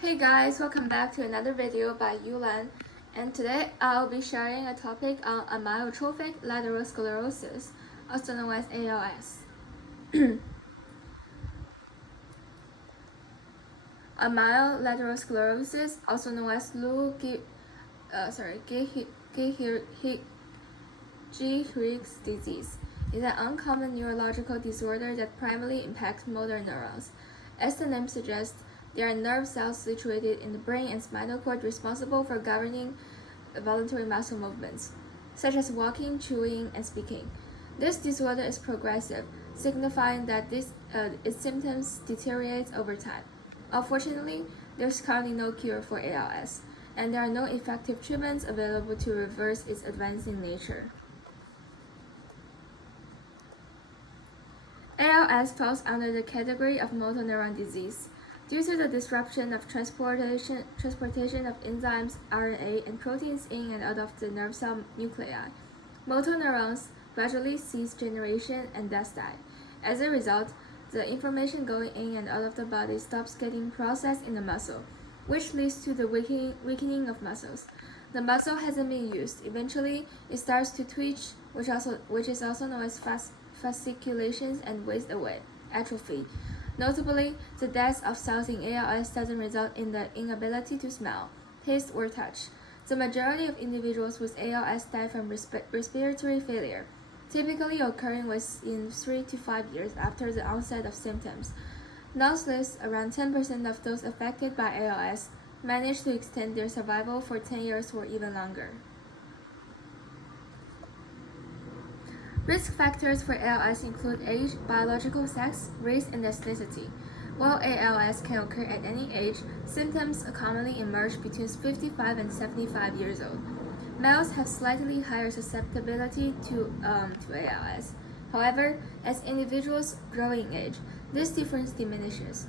Hey guys, welcome back to another video by Yulan, and today I'll be sharing a topic on amyotrophic lateral sclerosis, also known as ALS. Amyotrophic sclerosis, also known as Lou Gehrig's disease, is an uncommon neurological disorder that primarily impacts motor neurons. As the name suggests, there are nerve cells situated in the brain and spinal cord responsible for governing voluntary muscle movements, such as walking, chewing, and speaking. This disorder is progressive, signifying that its symptoms deteriorate over time. Unfortunately, there's currently no cure for ALS, and there are no effective treatments available to reverse its advancing nature. ALS falls under the category of motor neuron disease. Due to the disruption of transportation of enzymes, RNA, and proteins in and out of the nerve cell nuclei, motor neurons gradually cease generation and thus die. As a result, the information going in and out of the body stops getting processed in the muscle, which leads to the weakening of muscles. The muscle hasn't been used. Eventually, it starts to twitch, which is also known as fasciculations, and wastes away, atrophy. Notably, the death of cells in ALS doesn't result in the inability to smell, taste, or touch. The majority of individuals with ALS die from respiratory failure, typically occurring within 3 to 5 years after the onset of symptoms. Nonetheless, around 10% of those affected by ALS manage to extend their survival for 10 years or even longer. Risk factors for ALS include age, biological sex, race, and ethnicity. While ALS can occur at any age, symptoms commonly emerge between 55 and 75 years old. Males have slightly higher susceptibility to ALS. However, as individuals grow in age, this difference diminishes.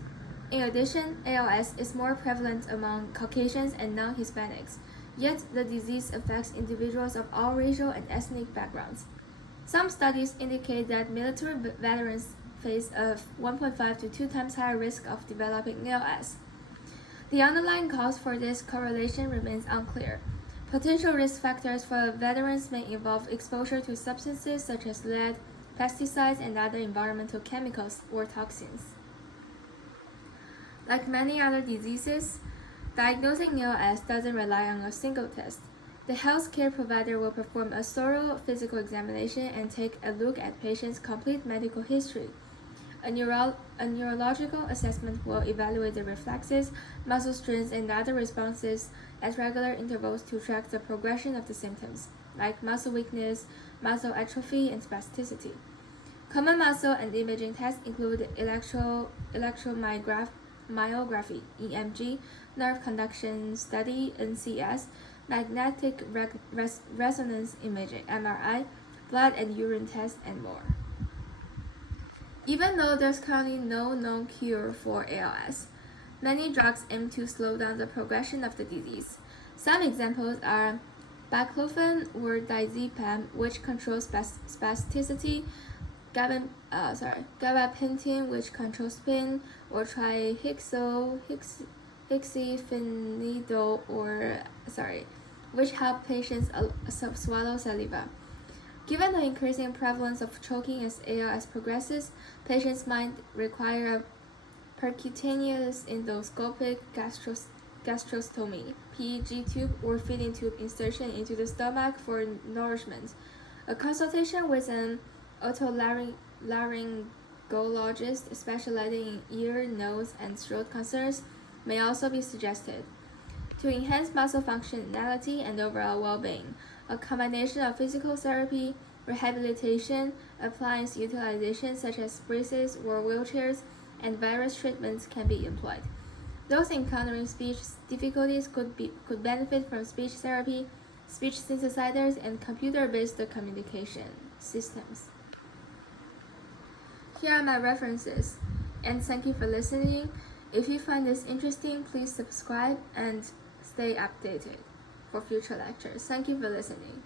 In addition, ALS is more prevalent among Caucasians and non-Hispanics, yet the disease affects individuals of all racial and ethnic backgrounds. Some studies indicate that military veterans face a 1.5 to 2 times higher risk of developing ALS. The underlying cause for this correlation remains unclear. Potential risk factors for veterans may involve exposure to substances such as lead, pesticides, and other environmental chemicals or toxins. Like many other diseases, diagnosing ALS doesn't rely on a single test. The healthcare provider will perform a thorough physical examination and take a look at patient's complete medical history. A neurological assessment will evaluate the reflexes, muscle strength, and other responses at regular intervals to track the progression of the symptoms, like muscle weakness, muscle atrophy, and spasticity. Common muscle and imaging tests include electromyography, EMG, nerve conduction study, NCS, magnetic resonance imaging, MRI, blood and urine tests, and more. Even though there's currently no known cure for ALS, many drugs aim to slow down the progression of the disease. Some examples are baclofen or diazepam, which controls spasticity, gabapentin, which controls pain, or hexyphenidyl, which help patients swallow saliva. Given the increasing prevalence of choking as ALS progresses, patients might require a percutaneous endoscopic gastrostomy, PEG tube, or feeding tube insertion into the stomach for nourishment. A consultation with an otolaryngologist specializing in ear, nose, and throat concerns may also be suggested. To enhance muscle functionality and overall well-being, a combination of physical therapy, rehabilitation, appliance utilization such as braces or wheelchairs, and various treatments can be employed. Those encountering speech difficulties could benefit from speech therapy, speech synthesizers, and computer-based communication systems. Here are my references, and thank you for listening. If you find this interesting, please subscribe and stay updated for future lectures. Thank you for listening.